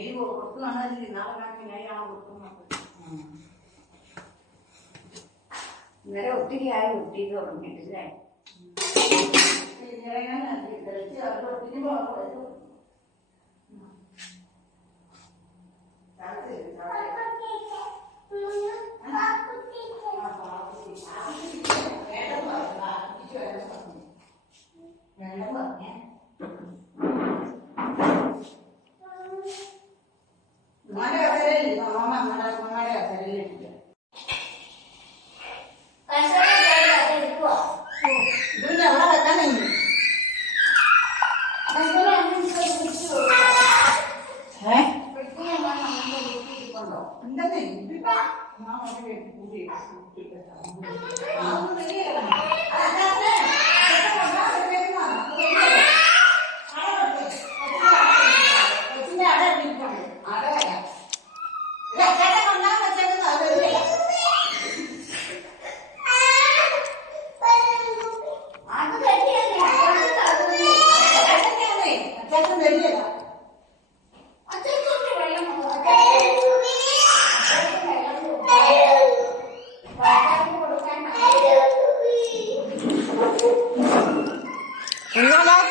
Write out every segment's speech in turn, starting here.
നെയ്യ് കൊടുക്കുകയാണെങ്കിൽ ഇന്നാളെ നെയ്യാണ് കൊടുക്കുന്നത് ഇന്നലെ ഒത്തിരി ആയി ഒത്തിരി തുടങ്ങിയിട്ടില്ലേ ഉമ്മാന്റെ Andate, vi va?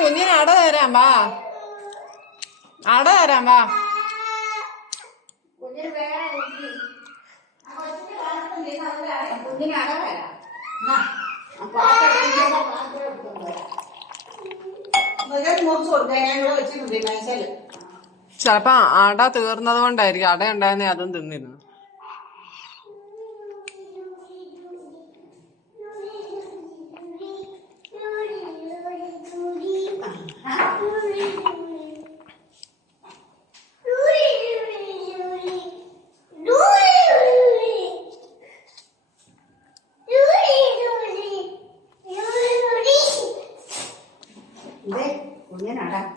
കുഞ്ഞിന് അട തരാം വാ. അട തരാം. വാ ചിലപ്പോ അട തീർന്നത് കൊണ്ടായിരിക്കും. അട ഉണ്ടായിരുന്നേ അതും തിന്നിരുന്നു. 你哪呢